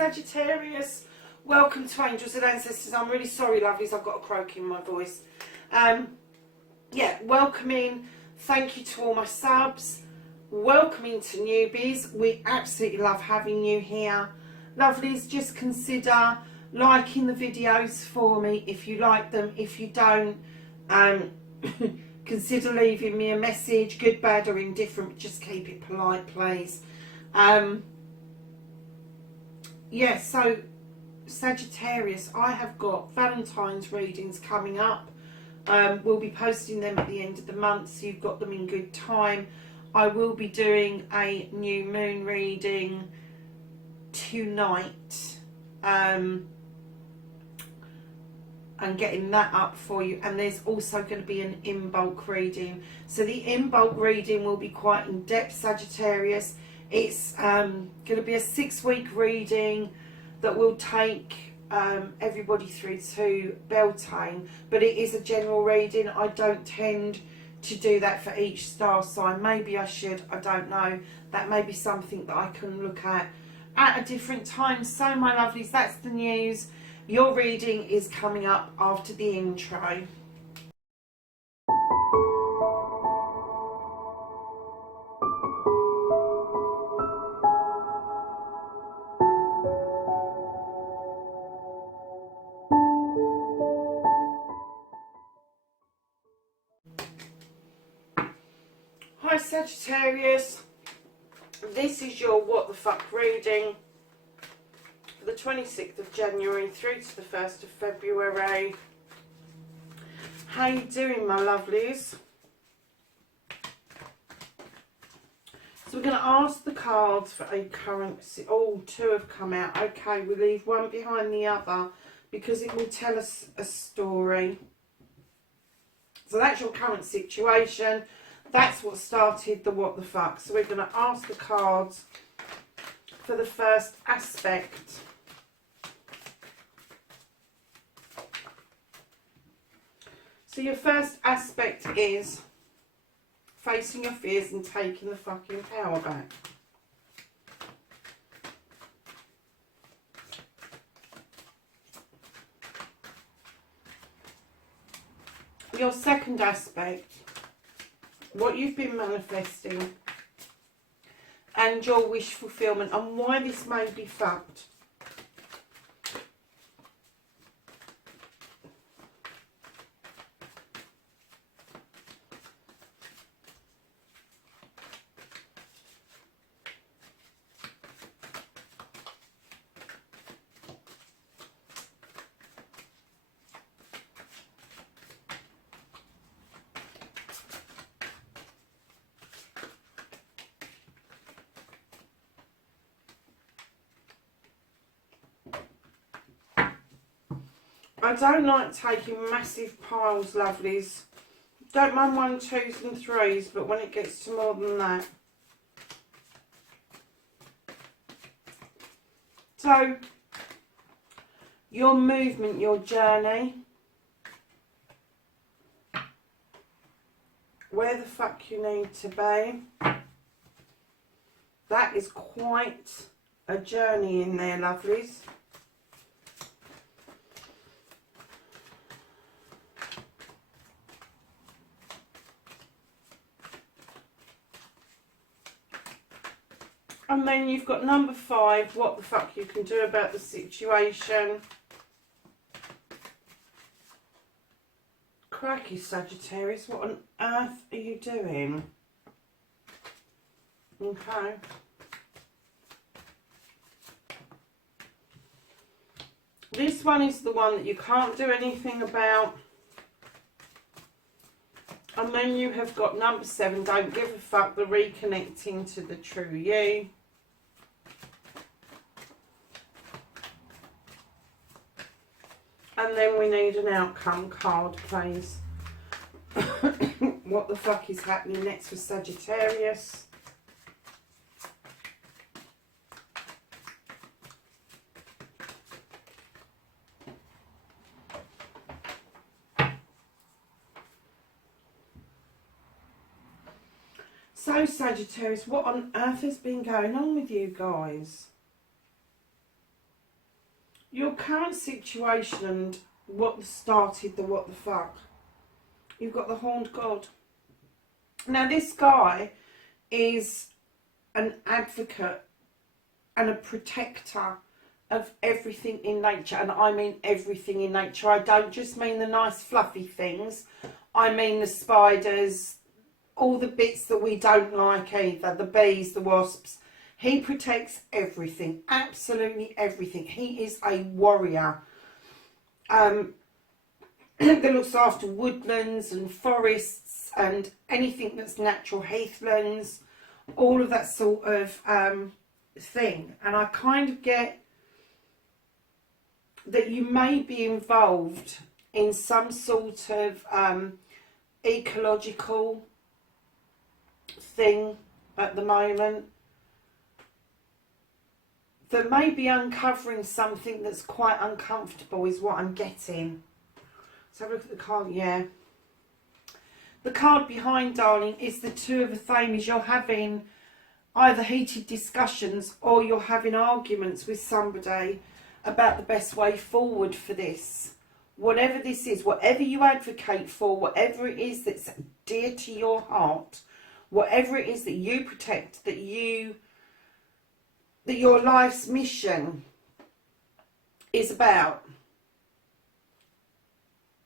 Sagittarius, welcome to Angels and Ancestors. I'm really sorry, lovelies, I've got a croak in my voice. Yeah, welcoming, thank you to all my subs, welcoming to newbies. We absolutely love having you here. Lovelies, just consider liking the videos for me if you like them. If you don't, consider leaving me a message, good, bad or indifferent, just keep it polite, please. Yeah, so Sagittarius, I have got Valentine's readings coming up. We'll be posting them at the end of the month, so you've got them in good time. I will be doing a new moon reading tonight, and getting that up for you. And there's also going to be an in bulk reading. So the in bulk reading will be quite in depth, Sagittarius. It's going to be a 6-week reading that will take everybody through to Beltane, but it is a general reading. I don't tend to do that for each star sign. Maybe I should, I don't know. That may be something that I can look at a different time. So my lovelies, that's the news. Your reading is coming up after the intro. Hi Sagittarius, this is your what the fuck reading for the 26th of January through to the 1st of February. How you doing, my lovelies? So we're going to ask the cards for a current... Oh, 2 have come out. Okay, we leave one behind the other because it will tell us a story. So that's your current situation. That's what started the what the fuck. So we're going to ask the cards for the first aspect. So your first aspect is facing your fears and taking the fucking power back. Your second aspect, what you've been manifesting and your wish fulfillment, and why this may be fucked. I don't like taking massive piles, lovelies. Don't mind 1, 2s and 3s, but when it gets to more than that. So, your movement, your journey. Where the fuck you need to be. That is quite a journey in there, lovelies. And then you've got number 5, what the fuck you can do about the situation. Crikey, Sagittarius, what on earth are you doing? Okay. This one is the one that you can't do anything about. And then you have got number 7, don't give a fuck, the reconnecting to the true you. And then we need an outcome card, please. What the fuck is happening next for Sagittarius? So Sagittarius, what on earth has been going on with you guys? Your current situation and what started the what the fuck. You've got the Horned God. Now this guy is an advocate and a protector of everything in nature, and I mean everything in nature. I don't just mean the nice fluffy things, I mean the spiders, all the bits that we don't like either, the bees, the wasps. He protects everything, absolutely everything. He is a warrior that looks after woodlands and forests and anything that's natural, heathlands, all of that sort of thing. And I kind of get that you may be involved in some sort of ecological thing at the moment that may be uncovering something that's quite uncomfortable, is what I'm getting. So look at the card. Yeah, the card behind, darling, is the Two of Athames. You're having either heated discussions or you're having arguments with somebody about the best way forward for this. Whatever this is, whatever you advocate for, whatever it is that's dear to your heart, whatever it is that you protect, that your life's mission is about,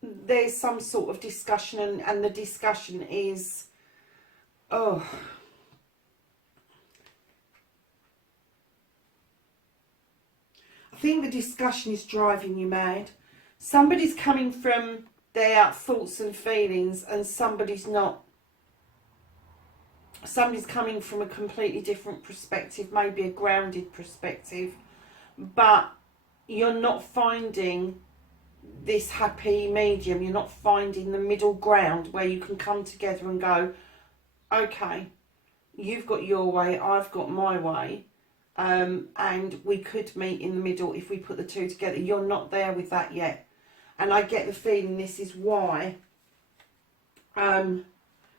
there's some sort of discussion, and the discussion is, oh, I think the discussion is driving you mad. Somebody's coming from their thoughts and feelings and somebody's not. Somebody's coming from a completely different perspective, maybe a grounded perspective, but you're not finding this happy medium. You're not finding the middle ground where you can come together and go, okay, you've got your way, I've got my way, and we could meet in the middle if we put the two together. You're not there with that yet, and I get the feeling this is why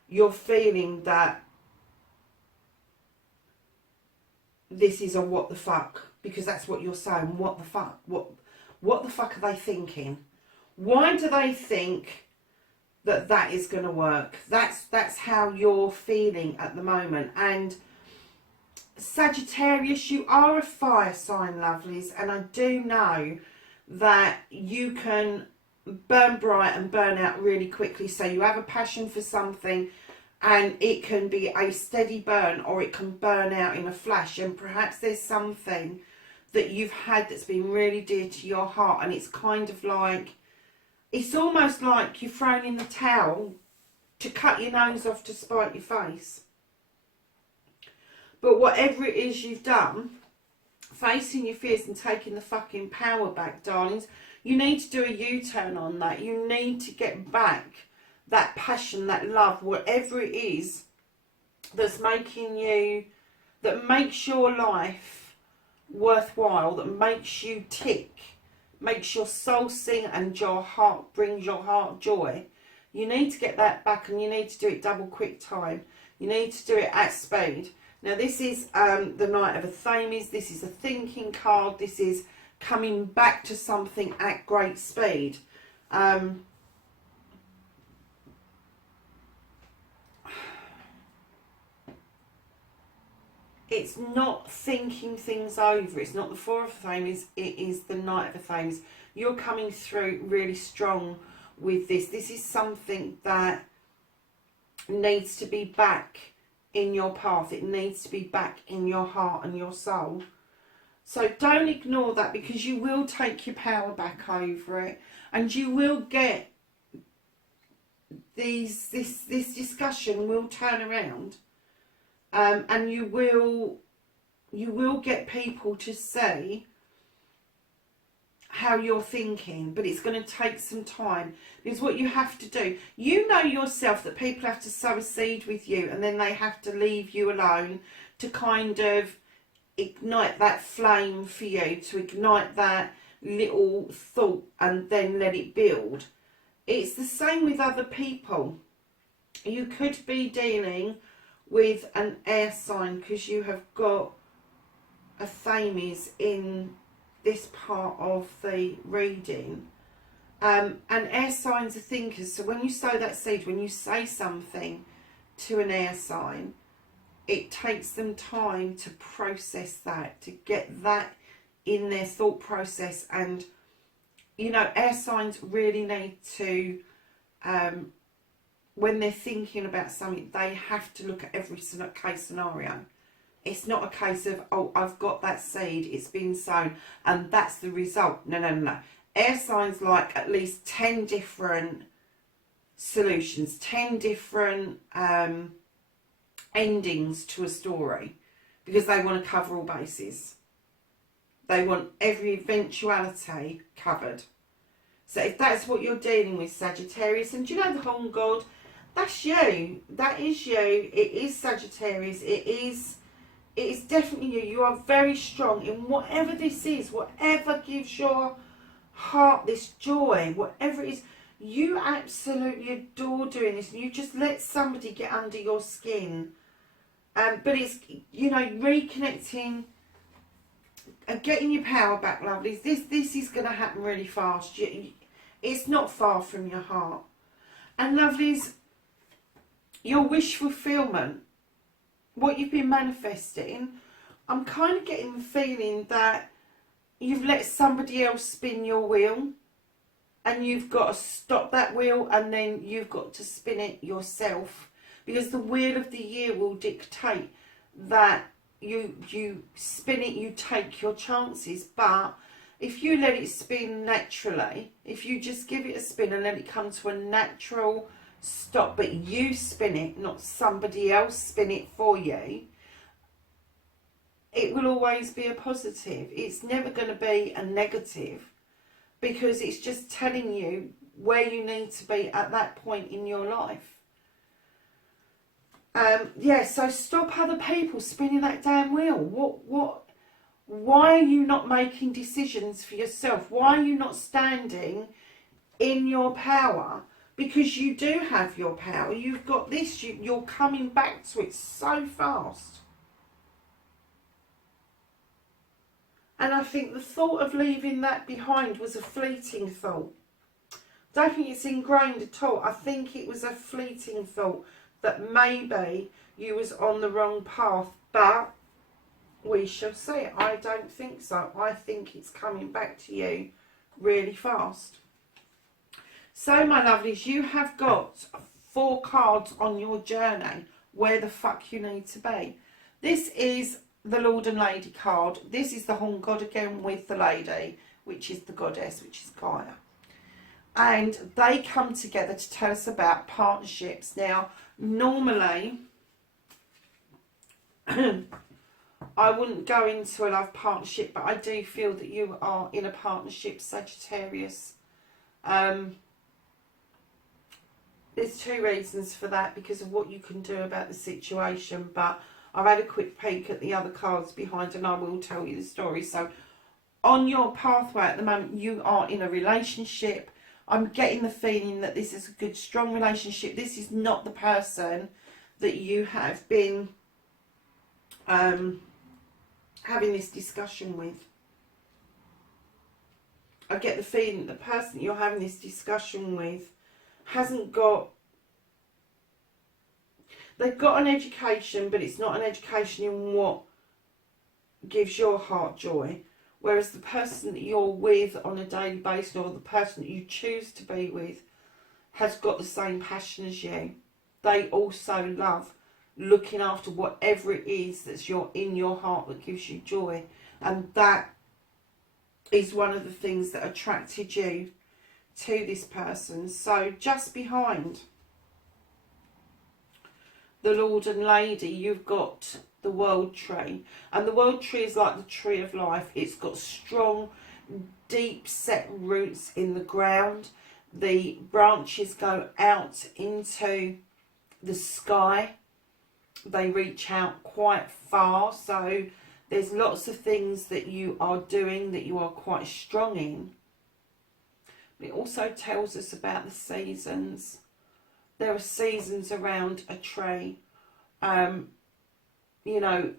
you're feeling that this is a what the fuck, because that's what you're saying. What the fuck? What the fuck are they thinking? Why do they think that that is going to work? That's how you're feeling at the moment. And Sagittarius, you are a fire sign, lovelies, and I do know that you can burn bright and burn out really quickly. So you have a passion for something and it can be a steady burn, or it can burn out in a flash, and perhaps there's something that you've had that's been really dear to your heart, and it's kind of like, it's almost like you've thrown in the towel to cut your nose off to spite your face. But whatever it is you've done, facing your fears and taking the fucking power back, darlings, you need to do a U-turn on that. You need to get back that passion, that love, whatever it is that's making you, that makes your life worthwhile, that makes you tick, makes your soul sing and your heart, brings your heart joy. You need to get that back, and you need to do it double quick time. You need to do it at speed. Now this is the Knight of Athames. This is a thinking card. This is coming back to something at great speed. It's not thinking things over. It's not the Four of Athames. It is the Knight of Athames. You're coming through really strong with this. This is something that needs to be back in your path. It needs to be back in your heart and your soul. So don't ignore that, because you will take your power back over it, and you will get this discussion will turn around. And you will get people to say how you're thinking, but it's going to take some time, because what you have to do, you know yourself that people have to sow a seed with you, and then they have to leave you alone to kind of ignite that flame for you, to ignite that little thought and then let it build. It's the same with other people. You could be dealing with an air sign, because you have got Athames in this part of the reading. And air signs are thinkers. So when you sow that seed, when you say something to an air sign, it takes them time to process that, to get that in their thought process. And, you know, air signs really need to, when they're thinking about something, they have to look at every case scenario. It's not a case of, oh, I've got that seed, it's been sown, and that's the result. No, no, no. Air signs like at least 10 different solutions, 10 different endings to a story, because they want to cover all bases. They want every eventuality covered. So if that's what you're dealing with, Sagittarius, and do you know the Horn God? That's you. That is you. It is Sagittarius. It is definitely you. You are very strong in whatever this is, whatever gives your heart this joy, whatever it is. You absolutely adore doing this. You just let somebody get under your skin. But it's, you know, reconnecting and getting your power back, lovelies. This is going to happen really fast. It's not far from your heart. And lovelies, your wish fulfillment, what you've been manifesting, I'm kind of getting the feeling that you've let somebody else spin your wheel, and you've got to stop that wheel, and then you've got to spin it yourself, because the wheel of the year will dictate that you spin it, you take your chances. But if you let it spin naturally, if you just give it a spin and let it come to a natural stop, but you spin it, not somebody else spin it for you, it will always be a positive. It's never going to be a negative, because it's just telling you where you need to be at that point in your life. Yeah, so stop other people spinning that damn wheel. Why are you not making decisions for yourself? Why are you not standing in your power? Because you do have your power. You've got this. You're coming back to it so fast. And I think the thought of leaving that behind was a fleeting thought. Don't think it's ingrained at all. I think it was a fleeting thought that maybe you was on the wrong path, but we shall see. I don't think so. I think it's coming back to you really fast. So, my lovelies, you have got 4 cards on your journey where the fuck you need to be. This is the Lord and Lady card. This is the Horn God again with the Lady, which is the Goddess, which is Gaia. And they come together to tell us about partnerships. Now, normally, I wouldn't go into a love partnership, but I do feel that you are in a partnership, Sagittarius. There's 2 reasons for that, because of what you can do about the situation, but I've had a quick peek at the other cards behind and I will tell you the story. So on your pathway at the moment, you are in a relationship. I'm getting the feeling that this is a good, strong relationship. This is not the person that you have been having this discussion with. I get the feeling that the person that you're having this discussion with hasn't got... They've got an education, but it's not an education in what gives your heart joy. Whereas the person that you're with on a daily basis, or the person that you choose to be with, has got the same passion as you. They also love looking after whatever it is that's in your heart that gives you joy. And that is one of the things that attracted you to this person. So just behind the Lord and Lady, you've got the World Tree. And the World Tree is like the tree of life. It's got strong, deep set roots in the ground. The branches go out into the sky. They reach out quite far. So there's lots of things that you are doing that you are quite strong in. But it also tells us about the seasons. There are seasons around a tree. You know,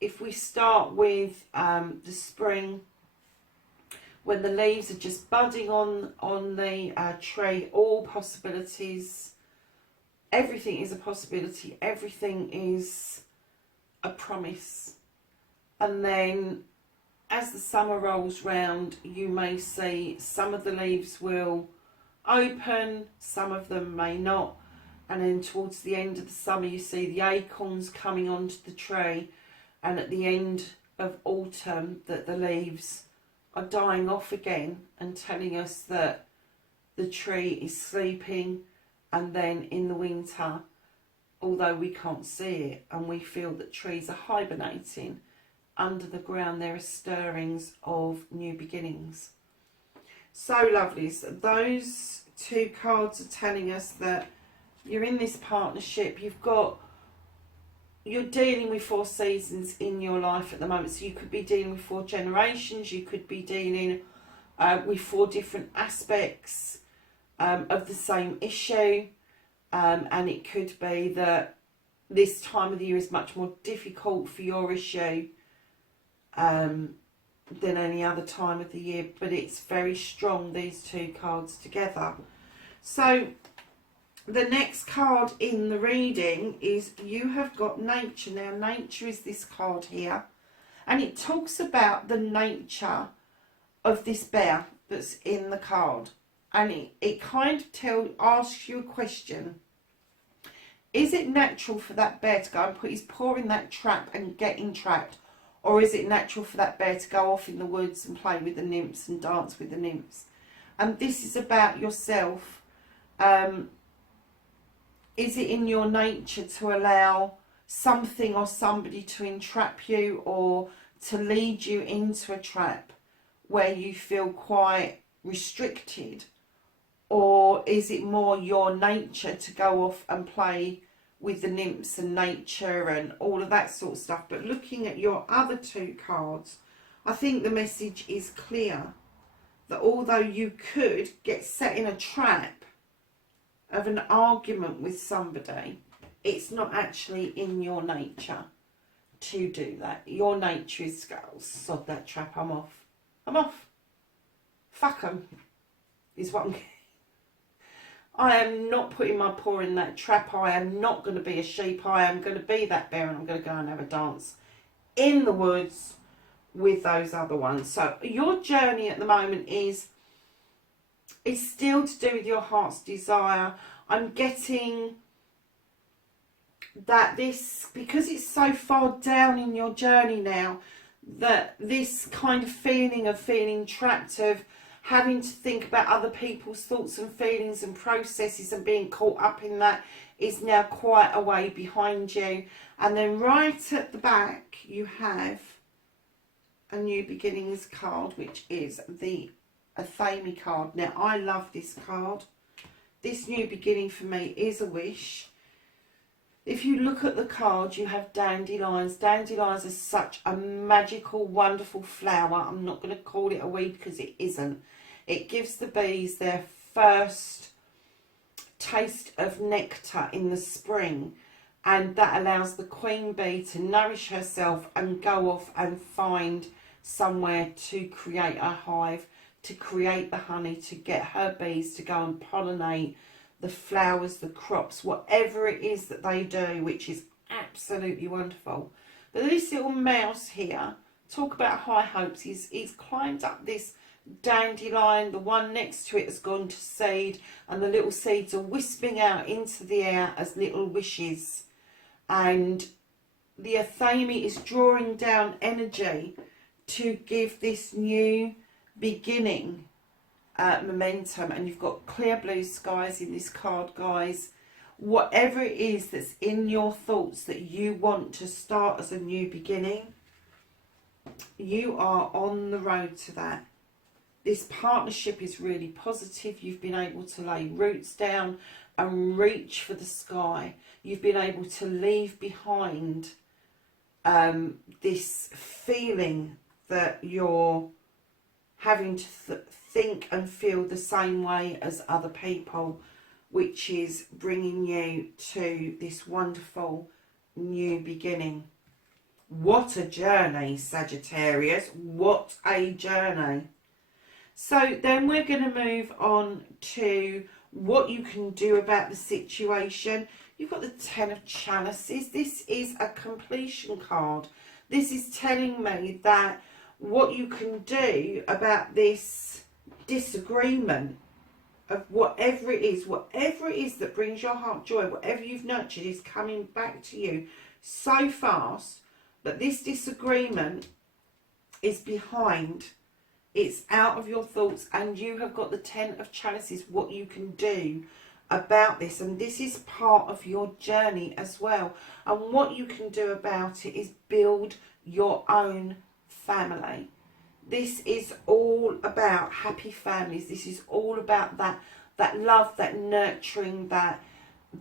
if we start with the spring, when the leaves are just budding on the tree, all possibilities. Everything is a possibility. Everything is a promise. And then as the summer rolls round, you may see some of the leaves will open, some of them may not. And then towards the end of the summer, you see the acorns coming onto the tree. And at the end of autumn, that the leaves are dying off again and telling us that the tree is sleeping. And then in the winter, although we can't see it and we feel that trees are hibernating, under the ground there are stirrings of new beginnings. So lovelies, those two cards are telling us that you're in this partnership. You're dealing with 4 seasons in your life at the moment. So you could be dealing with 4 generations. You could be dealing with 4 different aspects of the same issue. And it could be that this time of the year is much more difficult for your issue than any other time of the year. But it's very strong, these 2 cards together. So the next card in the reading is you have got nature. Now, nature is this card here. And it talks about the nature of this bear that's in the card. And it kind of asks you a question. Is it natural for that bear to go and put his paw in that trap and get entrapped? Or is it natural for that bear to go off in the woods and play with the nymphs and dance with the nymphs? And this is about yourself. Is it in your nature to allow something or somebody to entrap you or to lead you into a trap where you feel quite restricted? Or is it more your nature to go off and play with the nymphs and nature and all of that sort of stuff? But looking at your other 2 cards, I think the message is clear that although you could get set in a trap of an argument with somebody, it's not actually in your nature to do that. Your nature is, oh, sod that trap, I'm off. I'm off. Fuck 'em, is what I'm getting. I am not putting my paw in that trap. I am not going to be a sheep. I am going to be that bear and I'm going to go and have a dance in the woods with those other ones. So your journey at the moment is still to do with your heart's desire. I'm getting that this, because it's so far down in your journey now, that this kind of feeling of feeling trapped, of having to think about other people's thoughts and feelings and processes and being caught up in that, is now quite a way behind you. And then right at the back you have a new beginnings card, which is the Athame card. Now I love this card. This new beginning for me is a wish. If you look at the card, you have dandelions. Dandelions are such a magical, wonderful flower. I'm not going to call it a weed because it isn't. It gives the bees their first taste of nectar in the spring, and that allows the queen bee to nourish herself and go off and find somewhere to create a hive, to create the honey, to get her bees to go and pollinate the flowers, the crops, whatever it is that they do, which is absolutely wonderful. But this little mouse here, talk about high hopes, he's climbed up this dandelion. The one next to it has gone to seed, and the little seeds are wisping out into the air as little wishes. And the Athame is drawing down energy to give this new beginning momentum. And you've got clear blue skies in this card, guys. Whatever it is that's in your thoughts that you want to start as a new beginning, you are on the road to that. This partnership is really positive. You've been able to lay roots down and reach for the sky. You've been able to leave behind this feeling that you're having to think and feel the same way as other people, which is bringing you to this wonderful new beginning. What a journey, Sagittarius. What a journey. So then we're going to move on to what you can do about the situation. You've got the Ten of Chalices. This is a completion card. This is telling me that what you can do about this disagreement of whatever it is that brings your heart joy, whatever you've nurtured is coming back to you so fast that this disagreement is behind. It's out of your thoughts, and you have got the Ten of Chalices, what you can do about this. And this is part of your journey as well. And what you can do about it is build your own family. This is all about happy families. This is all about that love, that nurturing, that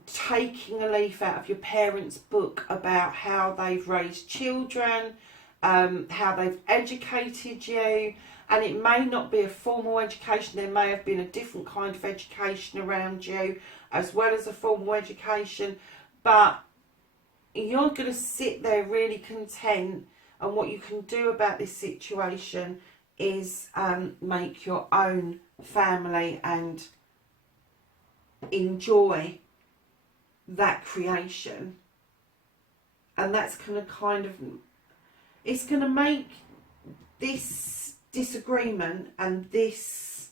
taking a leaf out of your parents' book about how they've raised children, how they've educated you. And it may not be a formal education. There may have been a different kind of education around you as well as a formal education. But you're going to sit there really content. And what you can do about this situation is make your own family and enjoy that creation. And that's going to kind of, it's going to make this disagreement and this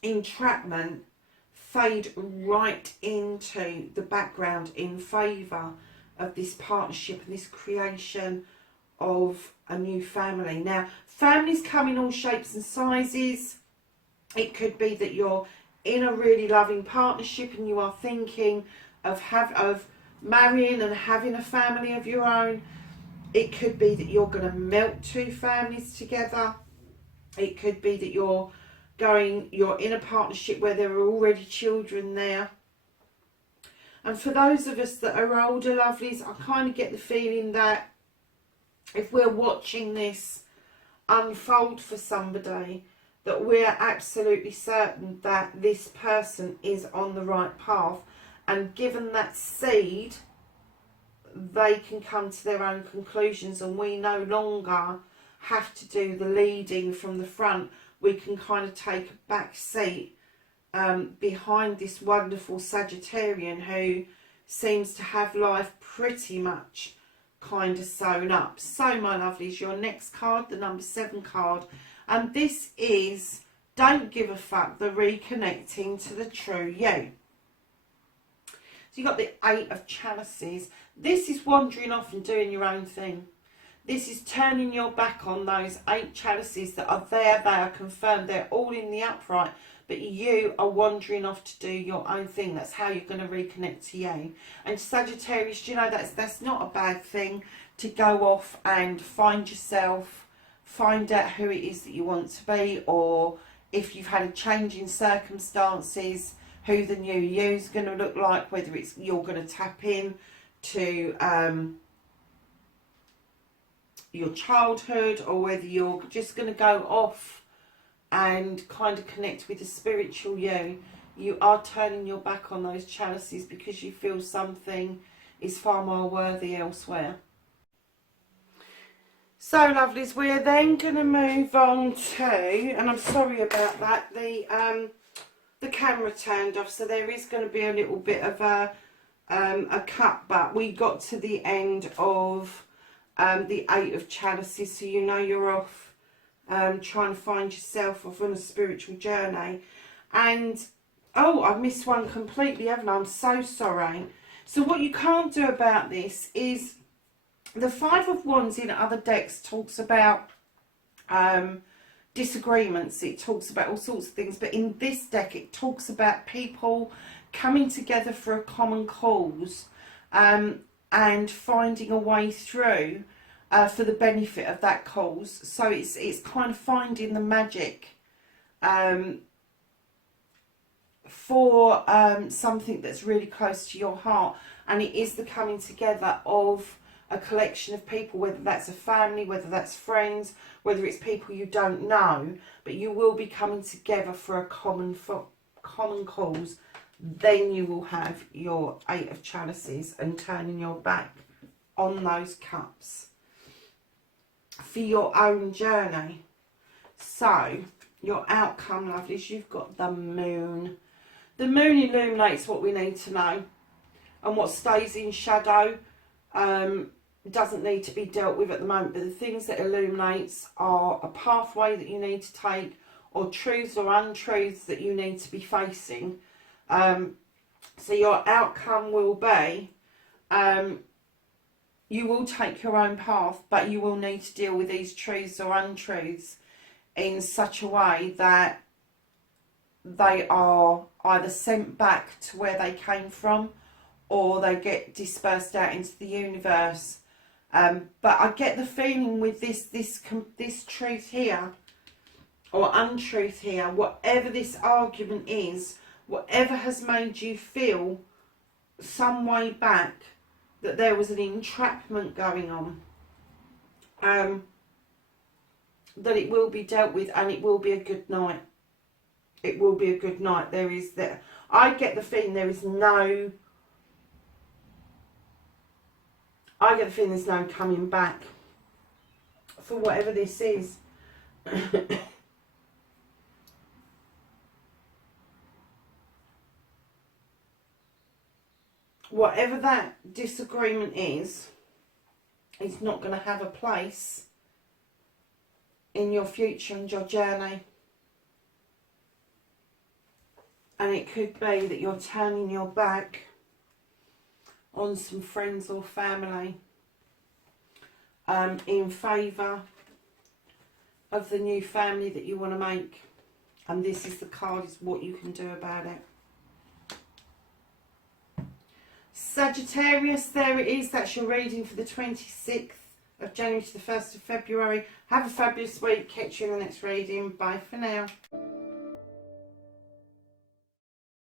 entrapment fade right into the background in favour of this partnership and this creation of a new family. Now, families come in all shapes and sizes. It could be that you're in a really loving partnership and you are thinking of marrying and having a family of your own. It could be that you're going to melt two families together. It could be that you're in a partnership where there are already children there. And for those of us that are older, lovelies, I kind of get the feeling that if we're watching this unfold for somebody, that we're absolutely certain that this person is on the right path. And given that seed, they can come to their own conclusions, and we no longer have to do the leading from the front. We can kind of take a back seat behind this wonderful Sagittarian who seems to have life pretty much kind of sewn up. So, my lovelies, your next card, the number 7 card, and this is Don't Give a Fuck, the reconnecting to the true you. So you've got the 8 of Chalices. This is wandering off and doing your own thing. This is turning your back on those 8 chalices that are there. They are confirmed. They're all in the upright. But you are wandering off to do your own thing. That's how you're going to reconnect to you. And Sagittarius, you know, that's not a bad thing to go off and find yourself, find out who it is that you want to be, or if you've had a change in circumstances, who the new you is going to look like, whether it's you're going to tap in to your childhood, or whether you're just going to go off and kind of connect with the spiritual you. You are turning your back on those chalices because you feel something is far more worthy elsewhere. So, lovelies, we're then going to move on to, and I'm sorry about that, the camera turned off, so there is going to be a little bit of a cut, but we got to the end of the 8 of Chalices, so you know you're off trying to find yourself, off on a spiritual journey. And oh, I've missed one completely, haven't I? I'm so sorry. So what you can't do about this is the 5 of Wands in other decks talks about disagreements. It talks about all sorts of things, but in this deck it talks about people coming together for a common cause and finding a way through for the benefit of that cause. So it's kind of finding the magic for something that's really close to your heart, and it is the coming together of a collection of people, whether that's a family, whether that's friends, whether it's people you don't know, but you will be coming together for a common cause. Then you will have your 8 of Chalices and turning your back on those cups. for your own journey. So, your outcome, lovelies, you've got the moon. The moon illuminates what we need to know. And what stays in shadow doesn't need to be dealt with at the moment. But the things that illuminates are a pathway that you need to take, or truths or untruths that you need to be facing. So your outcome will be, you will take your own path, but you will need to deal with these truths or untruths in such a way that they are either sent back to where they came from, or they get dispersed out into the universe. But I get the feeling with this truth here, or untruth here, whatever this argument is, whatever has made you feel some way back that there was an entrapment going on, that it will be dealt with, and it will be a good night. It will be a good night. I get the feeling there is no, I get the feeling there's no coming back for whatever this is. Whatever that disagreement is, it's not going to have a place in your future and your journey. And it could be that you're turning your back on some friends or family in favour of the new family that you want to make. And this is the card, is what you can do about it. Sagittarius, there it is. That's your reading for the 26th of January to the 1st of February. Have a fabulous week. Catch you in the next reading. Bye for now.